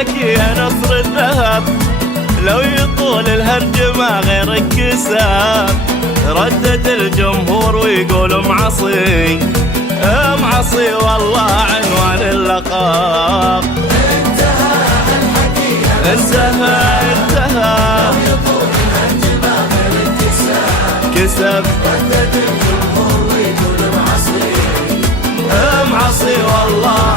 حكي يا نصر الذهب، لو يطول الهرج ما غيرك كساب. ردد الجمهور ويقول معصي معصي والله عنوان اللقب. انتهى الحكي يا نصر انتهى لو يطول الهرج ما غيرك كسب. ردد الجمهور ويقول معصي معصي والله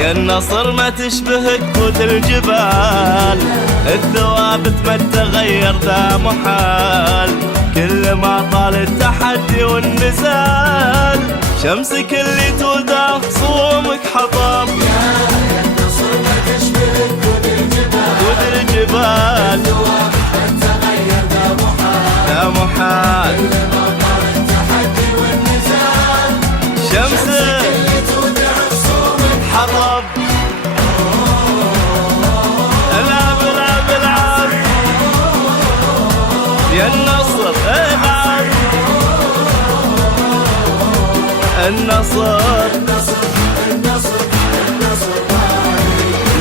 يا النصر ما تشبهك بود الجبال، الثوابت ما تغير ذا محال. كل ما طال التحدي والنزال، شمسك اللي تودع خصومك حطب. يا النصر ما تشبهك بود الجبال، الثوابت ما تغير ذا محال. كل ما طال التحدي والنزال، شمسك اللي تودع خصومك حطب. العب العب العب يا النصر، العب النصر.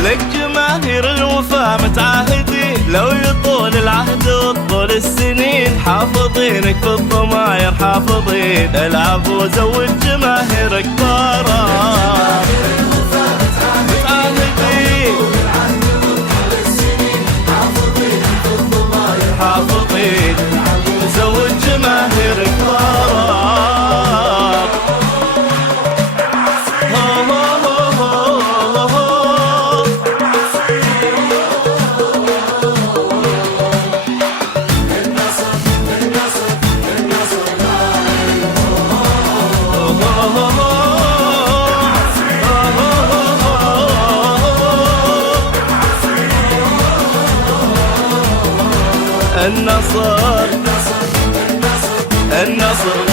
لك جماهير الوفا متعاهدين، لو يطول العهد وطول السنين. حافظينك في الضماير حافظين، العب وزود جماهيرك طارا. حافظين زود جماهيرك طارا. النصر النصر